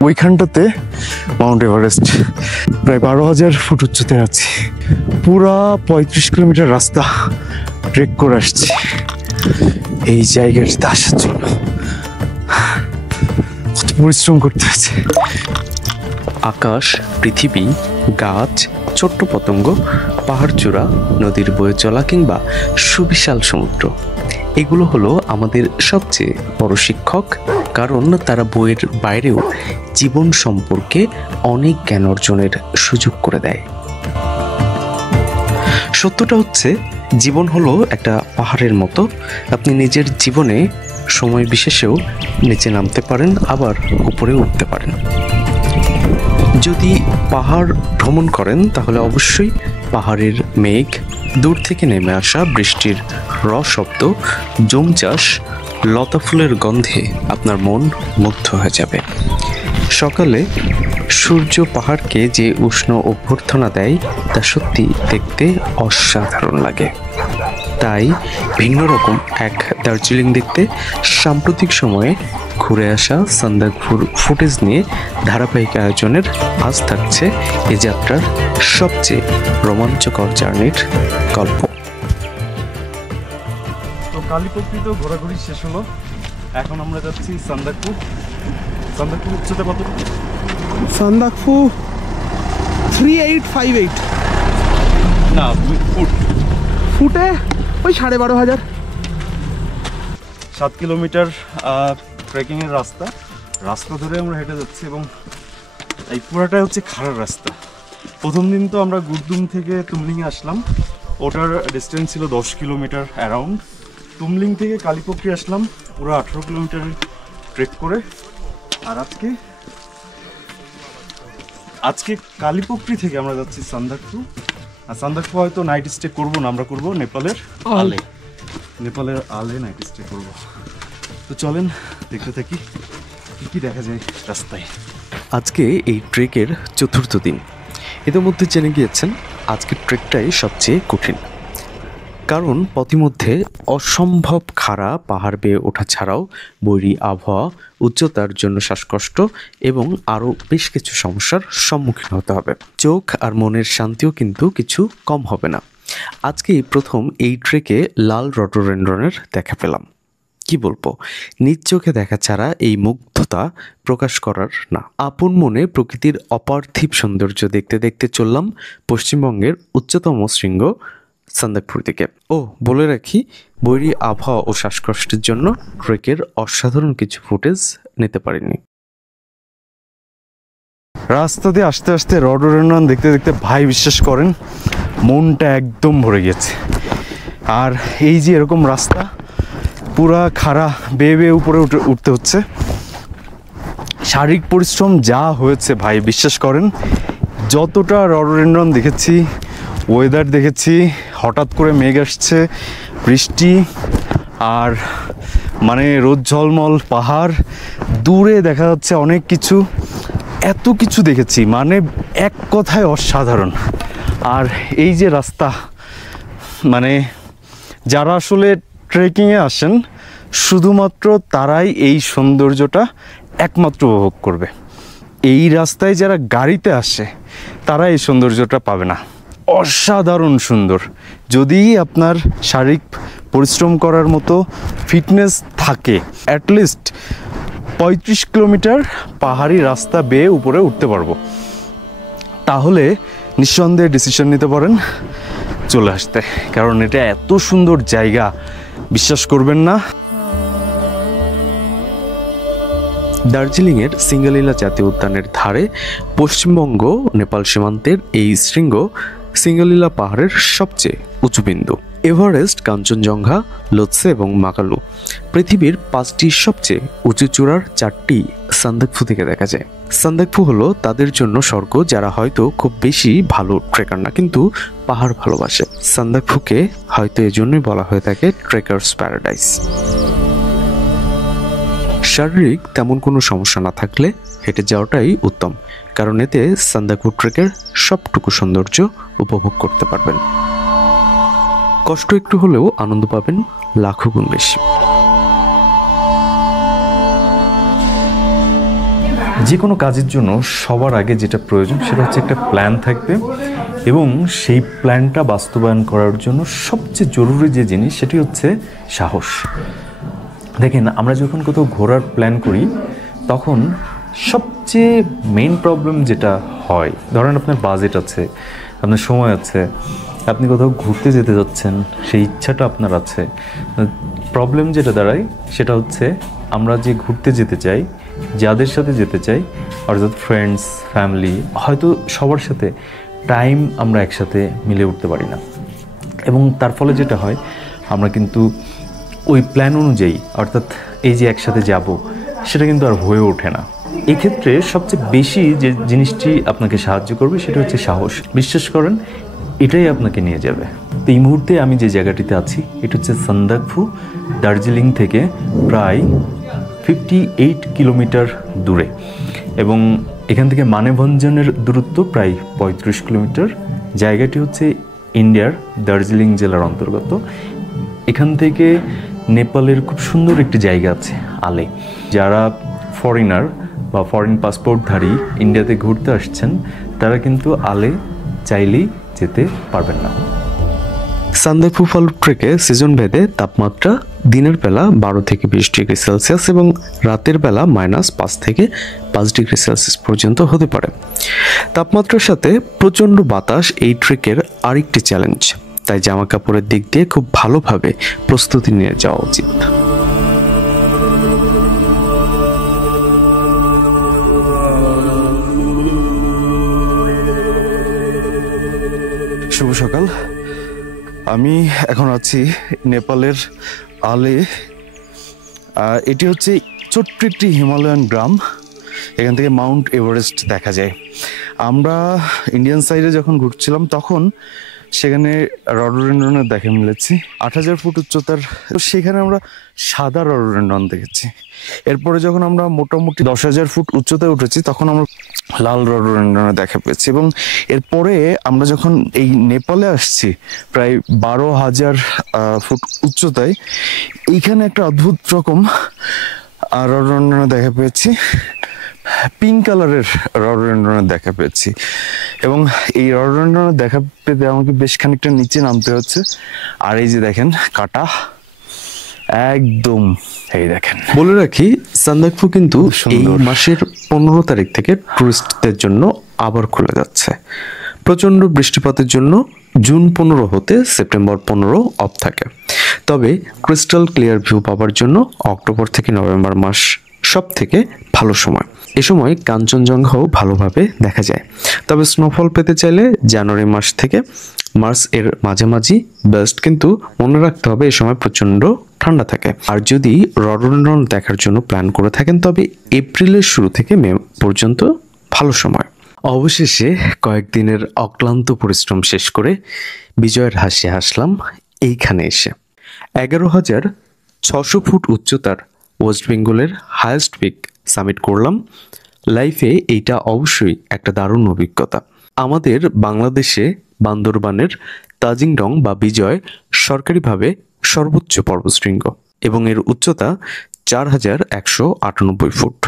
ওইখানটাতে Mount Everest প্রায় 12,000 foot উচ্চতায় আছে। পুরা 35 কিলোমিটার রাস্তা ট্রেক করে আসছি এই জায়গাটাতে আসার জন্য। কত পরিশ্রম করতে হয়েছে। আকাশ, পৃথিবী, গাছ, ছোট্ট পতঙ্গ, পাহাড়চূড়া, নদীর বয়ে চলা কিংবা সুবিশাল সমুদ্র, এগুলো হলো আমাদের সবচেয়ে বড় শিক্ষক, কারণ তারা বইয়ের বাইরেও জীবন সম্পর্কে অনেক জ্ঞান অর্জনের সুযোগ করে দেয়। সত্যটা হচ্ছে, জীবন হলো একটা পাহাড়ের মতো। আপনি নিজের জীবনে সময় বিশেষেও নিচে নামতে পারেন, আবার উপরে উঠতে পারেন। যদি পাহাড় ভ্রমণ করেন তাহলে অবশ্যই পাহাড়ের মেঘ, দূর থেকে নেমে আসা বৃষ্টির শব্দ, জুম চাষ, লতা ফুলের গন্ধে আপনার মন মুগ্ধ হয়ে যাবে। সকালে সূর্য পাহাড়কে যে উষ্ণ অভ্যর্থনা দেয় তা সত্যি দেখতে অসাধারণ লাগে। তাই ভিন্ন রকম এক দার্জিলিং দেখতে সাম্প্রতিক সময়ে ঘুরে আসা সান্দাকফুর ফুটেজ নিয়ে ধারাবাহিক আয়োজনের আজ থাকছে এই যাত্রার সবচেয়ে রোমাঞ্চকর জার্নির গল্প। তো কালিপক্ষি তো ঘোরাঘুরি শেষ হলো, এখন আমরা যাচ্ছি সান্দাকফু। সান্দাকফু উচ্চতা কত? সান্দাকফু 3858 না, ফুট। ফুটে ওই 12,500। 7 কিলোমিটার ট্রেকিংয়ের রাস্তা ধরে আমরা হেঁটে যাচ্ছি এবং এই পুরাটাই হচ্ছে খাড়ার রাস্তা। প্রথম দিন তো আমরা গুরদুম থেকে তুমলিংয়ে আসলাম, ওটার ডিস্টেন্স ছিল 10 কিলোমিটার অ্যারাউন্ড। তুমলিং থেকে কালিপক্ষি আসলাম পুরো 18 কিলোমিটার ট্রেক করে। আর আজকে কালিপক্ষি থেকে আমরা যাচ্ছি সান্দাকফু। আর সান্দাকফু হয়তো নাইট স্টে করবো না, আমরা করবো নেপালের আলে নাইট স্টে করবো। তো চলেন দেখতে থাকি কি দেখা যায় রাস্তায়। আজকে এই ট্রেকের চতুর্থ দিন। ইতিমধ্যে জেনে গিয়েছেন আজকের ট্রেকটাই সবচেয়ে কঠিন, কারণ পথিমধ্যে অসম্ভব খাড়া পাহাড় বেয়ে ওঠা ছাড়াও বৈরী আবহাওয়া, উচ্চতার জন্য শ্বাসকষ্ট এবং আরও বেশ কিছু সমস্যার সম্মুখীন হতে হবে। চোখ আর মনের শান্তিও কিন্তু কিছু কম হবে না। আজকে প্রথম এই ট্রেকে লাল রডোডেনড্রনের দেখা পেলাম। কি বলবো, নিজ চোখে দেখা ছাড়া এই মুগ্ধতা প্রকাশ করার না। আপন মনে প্রকৃতির অপার্থিব সৌন্দর্য দেখতে দেখতে চললাম পশ্চিমবঙ্গের উচ্চতম শৃঙ্গ সান্দাকফুর দিকে। বলে রাখি, বৈরী আবহাওয়া ও শ্বাসকষ্টের জন্য ট্রেকের অসাধারণ কিছু ফুটেজ নিতে পারিনি। রাস্তা দিয়ে আস্তে আস্তে রডোডেনড্রন দেখতে দেখতে ভাই বিশ্বাস করেন মনটা একদম ভরে গেছে। আর এই যে এরকম রাস্তা পুরা খাড়া বেয়ে বেয়ে উপরে উঠতে হচ্ছে, শারীরিক পরিশ্রম যা হয়েছে ভাই বিশ্বাস করেন। যতটা রডোডেনড্রন দেখেছি, ওয়েদার দেখেছি, হঠাৎ করে মেঘ আসছে, বৃষ্টি, আর মানে রোদ ঝলমল পাহাড়, দূরে দেখা যাচ্ছে অনেক কিছু, এত কিছু দেখেছি, মানে এক কথায় অসাধারণ। আর এই যে রাস্তা, মানে যারা আসলে ট্রেকিংয়ে আসেন শুধুমাত্র তারাই এই সৌন্দর্যটা একমাত্র উপভোগ করবে। এই রাস্তায় যারা গাড়িতে আসে তারা এই সৌন্দর্যটা পাবে না। অসাধারণ সুন্দর। যদি আপনার শারীরিক পরিশ্রম করার মতো ফিটনেস থাকে, অ্যাটলিস্ট 35 কিলোমিটার পাহাড়ি রাস্তা বেয়ে উপরে উঠতে পারবো, তাহলে নিঃসন্দেহে ডিসিশন নিতে পারেন চলে আসতে, কারণ এটা এত সুন্দর জায়গা, বিশ্বাস করবেন না। দার্জিলিংয়ের সিঙ্গালিলা জাতীয় উদ্যানের ধারে পশ্চিমবঙ্গ নেপাল সীমান্তের এই শৃঙ্গ সিঙ্গালিলা পাহাড়ের সবচেয়ে উঁচু বিন্দু। এভারেস্ট, কাঞ্চনজঙ্ঘা, লোৎসে এবং মাকালু পৃথিবীর 5টি সবচেয়ে উঁচু চূড়ার 4টি সান্দাকফু থেকে দেখা যায়। সান্দাকফু হলো তাদের জন্য স্বর্গ যারা হয়তো খুব বেশি ভালো ট্রেকার না, কিন্তু পাহাড় ভালোবাসে। সান্দাকফুকে হয়তো এজন্যই বলা হয়ে থাকে ট্রেকার্স প্যারাডাইস। শারীরিক তেমন কোনো সমস্যা না থাকলে হেঁটে যাওয়াটাই উত্তম, কারণ এতে সান্দাকফু ট্রেকের সবটুকু সৌন্দর্য উপভোগ করতে পারবেন। কষ্ট একটু হলেও আনন্দ পাবেন লাখো গুণ বেশি। যে কোনো কাজের জন্য সবার আগে যেটা প্রয়োজন সেটা হচ্ছে একটা প্ল্যান থাকবে, এবং সেই প্ল্যানটা বাস্তবায়ন করার জন্য সবচেয়ে জরুরি যে জিনিস সেটি হচ্ছে সাহস। দেখেন, আমরা যখন কোথাও ঘোরার প্ল্যান করি তখন সবচেয়ে মেইন প্রবলেম যেটা হয়, ধরেন আপনার বাজেট আছে, আপনার সময় আছে, আপনি কোথাও ঘুরতে যেতে যাচ্ছেন, সেই ইচ্ছাটা আপনার আছে। প্রবলেম যেটা দাঁড়ায় সেটা হচ্ছে আমরা যে ঘুরতে যেতে চাই, যাদের সাথে যেতে চাই, অর্থাৎ ফ্রেন্ডস, ফ্যামিলি, হয়তো সবার সাথে টাইম আমরা একসাথে মিলে উঠতে পারি না, এবং তার ফলে যেটা হয় আমরা কিন্তু ওই প্ল্যান অনুযায়ী, অর্থাৎ এই যে একসাথে যাব, সেটা কিন্তু আর হয়ে ওঠে না। এক্ষেত্রে সবচেয়ে বেশি যে জিনিসটি আপনাকে সাহায্য করবে সেটা হচ্ছে সাহস। বিশ্বাস করেন, এটাই আপনাকে নিয়ে যাবে। তো এই মুহূর্তে আমি যে জায়গাটিতে আছি এটা হচ্ছে সান্দাকফু, দার্জিলিং থেকে প্রায় 58 কিলোমিটার দূরে, এবং এখান থেকে মানেভঞ্জনের দূরত্ব প্রায় 35 কিলোমিটার। জায়গাটি হচ্ছে ইন্ডিয়ার দার্জিলিং জেলার অন্তর্গত। এখান থেকে নেপালের খুব সুন্দর একটি জায়গা আছে আলে। যারা ফরেনার বা ফরেন পাসপোর্টধারী ইন্ডিয়াতে ঘুরতে আসছেন তারা কিন্তু আলে চাইলেই যেতে পারবেন না। সান্দাকফু ফল ট্রেকে সিজন ভেদে তাপমাত্রা দিনের বেলা 12 থেকে 20 ডিগ্রি সেলসিয়াস এবং রাতের বেলা -5 থেকে 5 ডিগ্রি সেলসিয়াস পর্যন্ত হতে পারে। তাপমাত্রার সাথে প্রচণ্ড বাতাস এই ট্রেকের আরেকটি চ্যালেঞ্জ, তাই জামা কাপড়ের দিক দিয়ে খুব ভালোভাবে প্রস্তুতি নিয়ে যাওয়া উচিত। শুভ সকাল। আমি এখন আছি নেপালের আলে। এটি হচ্ছে ছোট্ট একটি হিমালয়ান গ্রাম, এখান থেকে মাউন্ট এভারেস্ট দেখা যায়। আমরা ইন্ডিয়ান সাইডে যখন ঘুরছিলাম তখন সেখানে রডোডেনড্রনের দেখা মিলেছি 8000 ফুট উচ্চতার, সেখানে আমরা সাদা রডোডেনড্রন দেখেছি। এরপরে যখন আমরা মোটামুটি 10,000 ফুট উচ্চতায় উঠেছি তখন আমরা লাল রডোডেনড্রনের দেখা পেয়েছি, এবং এরপরে আমরা যখন এই নেপালে আসছি প্রায় 12,000 ফুট উচ্চতায়, এইখানে একটা অদ্ভুত রকম রডোডেনড্রনের দেখা পেয়েছি, পিঙ্ক কালারের রডোডেনড্রনের দেখা পেয়েছি। এবং এই রডোডেনড্রনের দেখা পেতে আমাকে বেশ খানিকটা নিচে নামতে হচ্ছে। আর এই যে দেখেন কাটা একদম, এই দেখেন। বলে রাখি, সান্দাকফু কিন্তু এই মাসের 15 তারিখ থেকে টুরিস্টদের জন্য আবার খুলে যাচ্ছে। প্রচণ্ড বৃষ্টিপাতের জন্য জুন 15 হতে সেপ্টেম্বর 15 অফ থাকে। তবে ক্রিস্টাল ক্লিয়ার ভিউ পাওয়ার জন্য অক্টোবর থেকে নভেম্বর মাস সব থেকে ভালো সময়। এ সময় কাঞ্চনজঙ্ঘাও ভালোভাবে দেখা যায়। তবে স্নোফল পেতে চাইলে জানুয়ারি মাস থেকে মার্চ এর মাঝামাঝি বেস্ট, কিন্তু মনে রাখতে হবে এ সময় প্রচণ্ড ঠান্ডা থাকে। আর যদি রডোডেনড্রন দেখার জন্য প্ল্যান করে থাকেন তবে এপ্রিলের শুরু থেকে মে পর্যন্ত ভালো সময়। অবশেষে কয়েকদিনের অক্লান্ত পরিশ্রম শেষ করে বিজয়ের হাসি হাসলাম এইখানে এসে। 11,600 ফুট উচ্চতার ওয়েস্ট বেঙ্গলের হায়েস্ট পিক সামিট করলাম। লাইফে এইটা অবশ্যই একটা দারুণ অভিজ্ঞতা। আমাদের বাংলাদেশে বান্দরবানের তাজিংডং বা বিজয় সরকারিভাবে সর্বোচ্চ পর্বতশৃঙ্গ, এবং এর উচ্চতা 4,198 ফুট।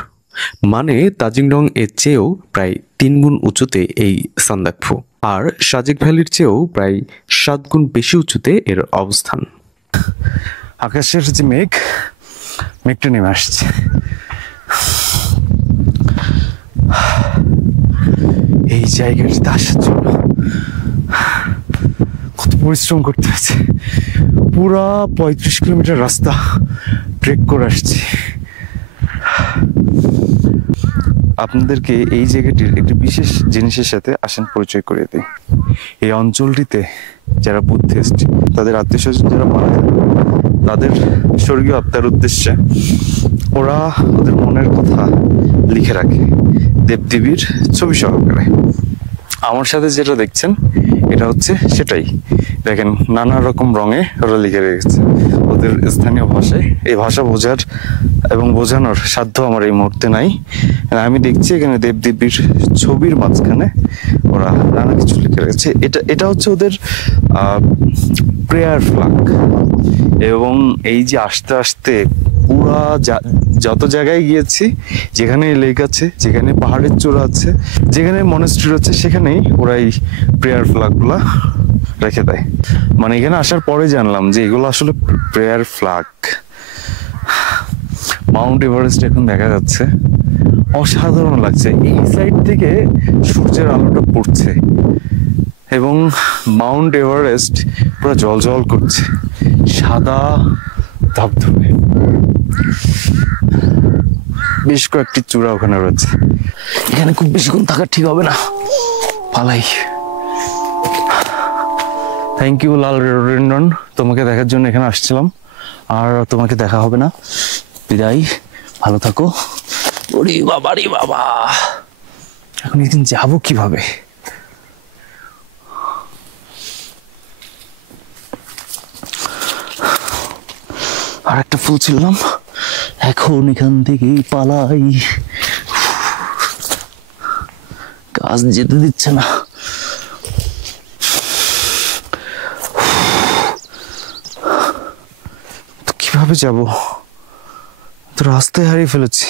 মানে তাজিংডং এর চেয়েও প্রায় 3 গুণ উঁচুতে এই সান্দাকফু, আর সাজেক ভ্যালির চেয়েও প্রায় 7 গুণ বেশি উঁচুতে এর অবস্থান। আকাশের যে মেঘটা নেমে আসছে। এই জায়গাটিতে আসার জন্য কত পরিশ্রম করতে হয়েছে। পুরা 35 কিলোমিটার রাস্তা ট্রেক করে আসছি। আপনাদেরকে এই জায়গাটির একটি বিশেষ জিনিসের সাথে আসেন পরিচয় করিয়ে দিই। এই অঞ্চলটিতে যারা বুদ্ধিস্ট, তাদের আত্মীয় স্বজন যারা মারা যায়, তাদের স্বর্গীয় আত্মার উদ্দেশ্যে ওরা ওদের মনের কথা লিখে রাখে দেবদেবীর ছবি সহকারে। আমার সাথে যেটা দেখছেন এটা হচ্ছে সেটাই। দেখেন নানা রকম রঙে ওরা লিখে রেখেছে ওদের স্থানীয় ভাষায়। এই ভাষা বোঝার এবং বোঝানোর সাধ্য আমার এই মুহূর্তে নাই। আমি দেখছি এখানে দেবদেবীর ছবির মাঝখানে ওরা নানা কিছু লিখে রেখেছে। এটা হচ্ছে ওদের প্রেয়ার ফ্ল্যাগ। এবং এই যে আস্তে আস্তে পুরা যত জায়গায় গিয়েছি, যেখানে লেক আছে, যেখানে পাহাড়ের চূড়া আছে, যেখানে মনেস্ট্রি আছে, সেখানেই ওরা এই প্রেয়ার ফ্ল্যাগগুলা রেখে দেয়। মানে এখানে আসার পরে জানলাম যে এগুলো আসলে প্রেয়ার ফ্ল্যাগ। মাউন্ট এভারেস্ট এখন দেখা যাচ্ছে, অসাধারণ লাগছে। এই সাইড থেকে সূর্যের আলোটা পড়ছে এবং মাউন্ট এভারেস্ট পুরো জ্বলজ্বল করছে, সাদা ধবধবে। বেশ কয়েকটি চূড়া ওখানে রয়েছে। এখানে খুব বেশিক্ষণ থাকা ঠিক হবে না, পালাই। থ্যাংক ইউ লাল রডোডেনড্রন, তোমাকে দেখার জন্য এখানে আসছিলাম, আর তোমাকে দেখা হবে না। বিদায়, ভালো থাকো। ওরে বাবা রে বাবা, এখন একদিন যাবো কিভাবে? আর একটা ফুল ছিলাম, এখন এখান থেকে পালাই। কাজ যেতে দিচ্ছে না। তো কিভাবে যাব? তো রাস্তায় হারিয়ে ফেলেছি।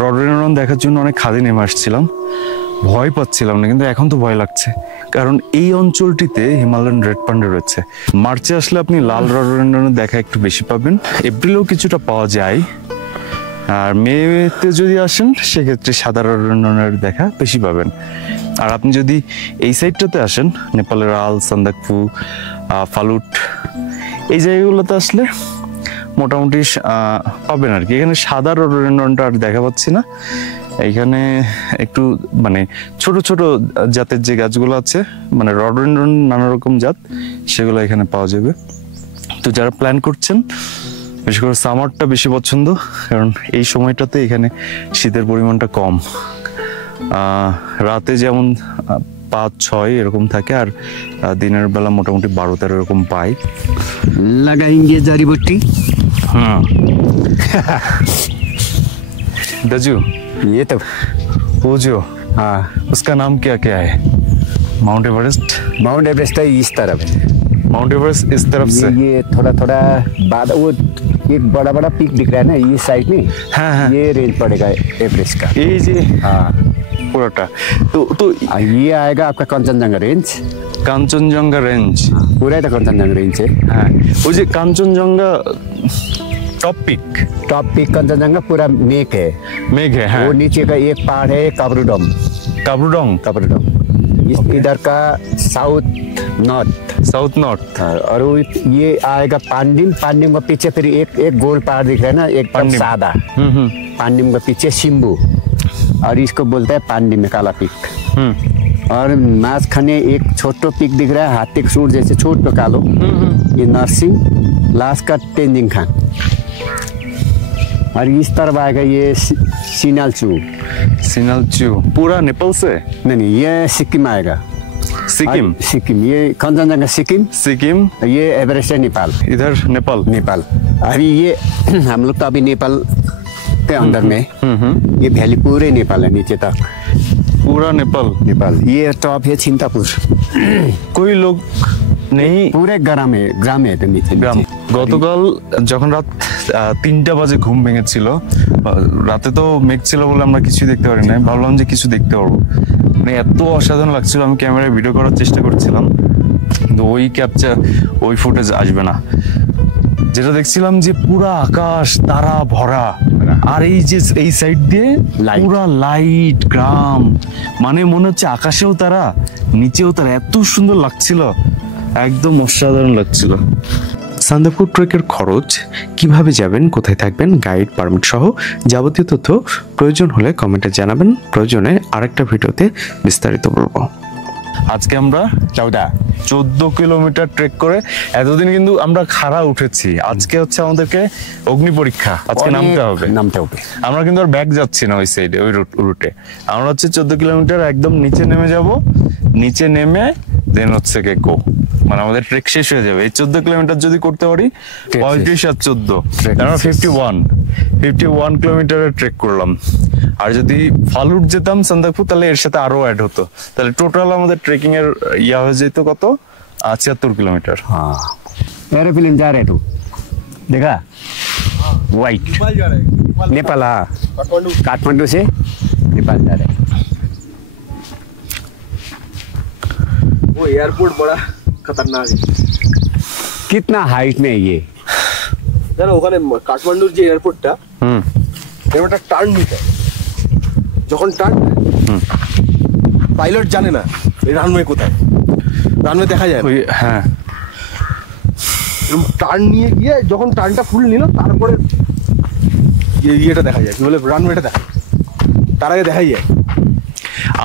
রডোডেনড্রন দেখার জন্য অনেক খাদে নেমে আসছিলাম, ভয় পাচ্ছিলাম না, কিন্তু এখন তো ভয় লাগছে, কারণ এই অঞ্চলটিতে হিমালয়ান রেড পান্ডা রয়েছে। মার্চে আসলে আপনি লাল রডোডেনড্রনের দেখা একটু বেশি পাবেন, এপ্রিলেও কিছুটা পাওয়া যায়, আর মেতে যদি আসেন সেক্ষেত্রে সাদা রডোডেনড্রনের দেখা বেশি পাবেন। আর আপনি যদি এই সাইডটাতে আসেন, নেপালের আল, সান্দাকফু, ফালুট, এই জায়গাগুলোতে আসলে মোটামুটি পাবেন আর কি। এখানে সাদা রডোডেনড্রনটা আর দেখা পাচ্ছি না, এইখানে একটু মানে ছোট ছোট জাতের যে গাছগুলো আছে, মানে রডোডেনড্রন নানা রকম জাত, সেগুলো এখানে পাওয়া যাবে। তো যারা প্ল্যান করছেন, বিশেষ করে সামারটা বেশি পছন্দ, কারণ এই সময়টাতে এখানে শীতের পরিমাণটা কম। রাতে যেমন 5-6 এরকম থাকে, আর দিনের বেলা মোটামুটি 12-13 এরকম পাই। लगाएंगे जड़ी बूटी। हाँ दजू, ये तो वो जो हाँ, उसका नाम क्या क्या है? Mount Everest. माउंट एवरेस्ट है इस तरफ है। माउंट एवरेस्ट इस तरफ से। ये थोड़ा थोड़ा बाद वो एक बड़ा बड़ा पीक दिख रहा है ना इस साइड में, हाँ हाँ, ये रेंज पड़ेगा एवरेस्ट का। ये जी हाँ, पूराटा। तो ये आएगा आपका कंचनजंगा रेंज। कांचनजंगा रेंज पूरा ही तो कंचनजंगा रेंज है। हाँ, वो जो Kanchenjunga top peak, top peak Kanchenjunga पूरा मेघ है। मेघ है। हाँ, वो नीचे का एक पहाड़ है काबरूडम। काबरूडोंग, काबरूडम इधर का साउथ नॉर्थ। South north. और वो ये आएगा पांडिम। पांडिम का पीछे फिर एक गोल पहाड़ दिख रहा है ना, एकदम पांडिम। सादा। पांडिम का पीछे शिम्बू, और इसको बोलते हैं पांडिम में काला पीक। और मास खाने एक छोटो पीक दिख रहा है, हाथी के सूट जैसे छोटो कालो, ये नरसिंह। लास्ट का तेंजिंग खान। और इस तरफ आएगा ये सिनालचू। सिनालचू पूरा नेपाल से? नहीं, ये सिक्किम आएगा। सिक्किम? सिक्किम, ये कंचनजंगा सिक्किम। सिक्किम, ये एवरेस्ट है नेपाल। इधर नेपाल। नेपाल अभी ये हम लोग तो अभी नेपाल के अंदर में, ये वैली पूरे नेपाल है नीचे तक, पूरा नेपाल। नेपाल। ये टॉप है छिंतापुर। कोई लोग नहीं, पूरे ग्राम है तो नीचे গ্রাম। গতকাল যখন রাত 3টা বাজে ঘুম ভেঙেছিল, রাতে তো মেঘ ছিল বলে আমরা কিছু দেখতে পারি না, ভাবলাম যে কিছু দেখতে পারবো, মানে এত অসাধারণ লাগছিল। আমি ক্যামেরায় ভিডিও করার চেষ্টা করছিলাম, কিন্তু ওই ক্যাপচার, ওই ফুটেজ আসবে না। যেটা দেখছিলাম যে পুরা আকাশ তারা ভরা, আর এই যে এই সাইড দিয়ে পুরা লাইট গ্রাম, মানে মনে হচ্ছে আকাশেও তারা, নিচেও তারা, এত সুন্দর লাগছিল, একদম অসাধারণ লাগছিল। সান্দাকফু ট্রেকের খরচ, কিভাবে যাবেন, কোথায় থাকবেন, গাইড, পারমিট সহ যাবতীয় তথ্য প্রয়োজন হলে কমেন্টে জানাবেন। প্রয়োজনে আরেকটা ভিডিওতে বিস্তারিত বলবো। আজকে আমরা 14 কিলোমিটার ট্রেক করে, এতদিন কিন্তু আমরা খাড়া উঠেছি, আজকে হচ্ছে আমাদেরকে অগ্নি পরীক্ষা, আজকে নামতে হবে। আমরা কিন্তু আর ব্যাক যাচ্ছি না ওই সাইডে, ওই রুটে। আমরা হচ্ছে 14 কিলোমিটার একদম নিচে নেমে যাব, নিচে নেমে দেন হচ্ছে গো, মানে আমাদের ট্রেক শেষ হয়ে যাবে। এই 14 কিলোমিটার যদি করতে পারি, 35 আর 14 আমরা 51 কিলোমিটারের ট্রেক করলাম। আর যদি ফালুট যেতাম সান্দাকফু, তাহলে এর সাথে আরো অ্যাড হতো, তাহলে টোটাল আমাদের ট্রেকিং এর হয়ে যেত কত, 76 किलोमीटर। हाँ एरोप्लेन जा रहे तू देखा वाइट नेपाल हाँ काठमांडू से नेपाल जा रहे। वो एयरपोर्ट बड़ा खतरनाक है। कितना हाइट में है ये জানো ওখানে কাঠমান্ডুর যে এয়ারপোর্টটা এর একটা টার্ন নিতে হয়। যখন টার্ন পাইলট জানে না এই রানওয়ে কোথায়, রানওয়ে দেখা যায় না। হ্যাঁ টার্ন নিয়ে গিয়ে যখন টার্নটা ফুল নিল তারপরে ইয়েটা দেখা যায়, কি বলে রানওয়েটা দেখা যায়, তার আগে দেখাই যায়।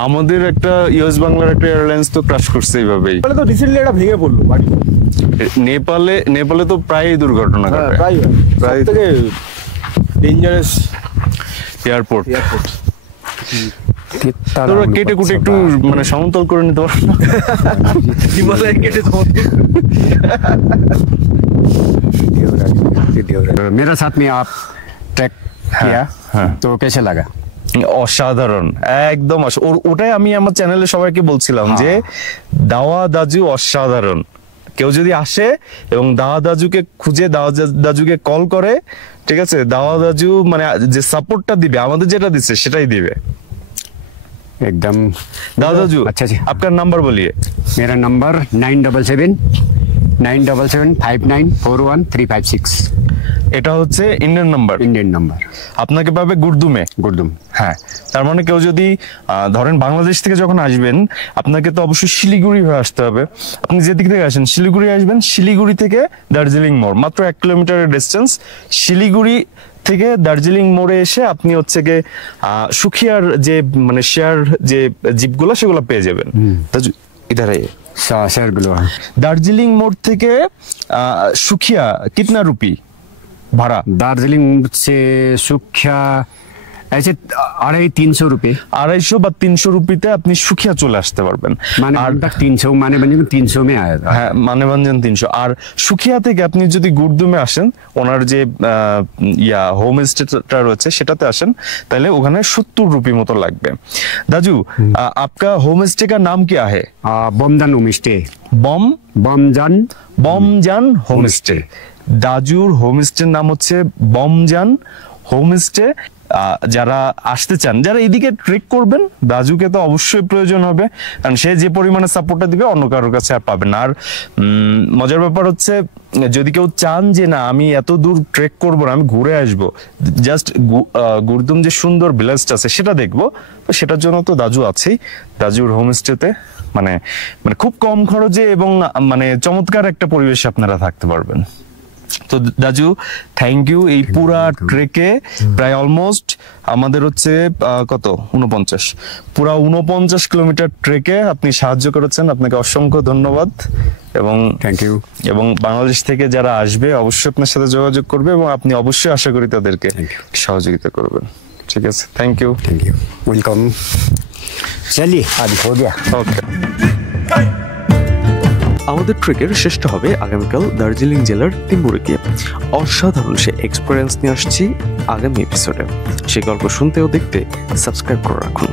আমাদের একটা ইউএস বাংলার একটা এয়ারলাইন্স তো ক্র্যাশ করছে এইভাবেই। তাহলে তো রিসেন্টলি এটা ভেঙে পড়লো বাড়ি। নেপালে তো প্রায় দুর্ঘটনা ঘটে, প্রায় থেকে ডেঞ্জারাস এয়ারপোর্ট। कितना তোরা কেটে কুটে একটু মানে সমতল করে নিতে পারো না? হিমালয় কেটে मेरा साथ में आप ट्रैक किया तो कैसे लगा? অসাধারণ, একদম ওটাই আমি আমার চ্যানেলে সবাইকে বলছিলাম যে দাওয়া দাজু অসাধারণ। কেউ যদি আসে এবং দাওয়া দাজুকে খুঁজে দাওয়া দাজুকে কল করে, ঠিক আছে, দাওয়া দাজু মানে যে সাপোর্টটা দিবে আমাদের যেটা দিচ্ছে সেটাই দিবে एकदम। दादा दाजू अच्छा जी, आपका नंबर बोलिए। मेरा नंबर 9779554135 এটা হচ্ছে ইন্ডিয়ান নাম্বার, इंडियन नंबर আপনাকে পাবে গুরদুমে। गुरदुम। হ্যাঁ, তার মানে কেউ যদি ধরেন বাংলাদেশ থেকে যখন আসবেন আপনাকে তো অবশ্যই শিলিগুড়ি হয়ে আসতে হবে। আপনি যে দিক থেকে আসেন শিলিগুড়ি আসবেন, শিলিগুড়ি থেকে দার্জিলিং মোড় মাত্র 1 কিলোমিটারের ডিস্টেন্স। শিলিগুড়ি থেকে দার্জিলিং মোড়ে এসে আপনি হচ্ছে গিয়ে সুখিয়ার যে মানে শেয়ার যে জিপগুলো সেগুলো পেয়ে যাবেন। ইধার शहर गुलो দার্জিলিং মোড় থেকে সুখিয়া কিতনা রুপি ভাড়া? दार्जिलिंग से सुखिया ऐसे 250-300 रुपये, 250 বা 300 রুপিতে আপনি সুখিয়া চলে আসতে পারবেন। माने तक 300 माने बन 300 में आया था। হ্যাঁ, মানেভঞ্জন 300। আর সুখিয়া থেকে আপনি যদি গুরদুমে আসেন, ওনার যে হোম স্টেটা রয়েছে সেটাতে আসেন, তাহলে ওখানে 70 রুপি মতো লাগবে। দাজু आपका होम स्टे का नाम क्या है? Bomjan home stay. Bomjan home stay. দাজুর হোম স্টের নাম হচ্ছে বমজান হোম স্টে। যারা আসতে চান, যারা এদিকে ট্রেক করবেন, দাজুকে তো অবশ্যই প্রয়োজন হবে, কারণ সে যে পরিমাণে সাপোর্টটা দিবে অন্য কারোর কাছে আর পাবেন না। আর মজার ব্যাপার হচ্ছে যদি কেউ চান যে না আমি এত দূর ট্রেক করবো না, আমি ঘুরে আসবো, জাস্ট গুরদুম যে সুন্দর ভিলেজটা আছে সেটা দেখবো, তো সেটার জন্য তো দাজু আছেই। দাজুর হোমস্টেতে মানে মানে খুব কম খরচে এবং মানে চমৎকার একটা পরিবেশে আপনারা থাকতে পারবেন। তো দাজু থ্যাংক ইউ। এই পুরা ট্রেকে প্রায় অলমোস্ট আমাদের হচ্ছে কত 49 পুরা 49 কিলোমিটার ট্রেকে আপনি সাহায্য করেছেন, আপনাকে অসংখ্য ধন্যবাদ। এবং থ্যাংক ইউ। এবং বাংলাদেশ থেকে যারা আসবে অবশ্যই আপনার সাথে যোগাযোগ করবে এবং আপনি অবশ্যই আশা করি তাদেরকে সহযোগিতা করবেন। ঠিক আছে, থ্যাংক ইউ। वेलकम। चलिए आज हो गया। ওকে, আমাদের ট্রেকের শেষটা হবে আগামীকাল দার্জিলিং জেলার তিম্বুরে গিয়ে। অসাধারণ সে এক্সপিরিয়েন্স নিয়ে আসছি আগামী এপিসোডে। সেই গল্প শুনতে ও দেখতে সাবস্ক্রাইব করে রাখুন।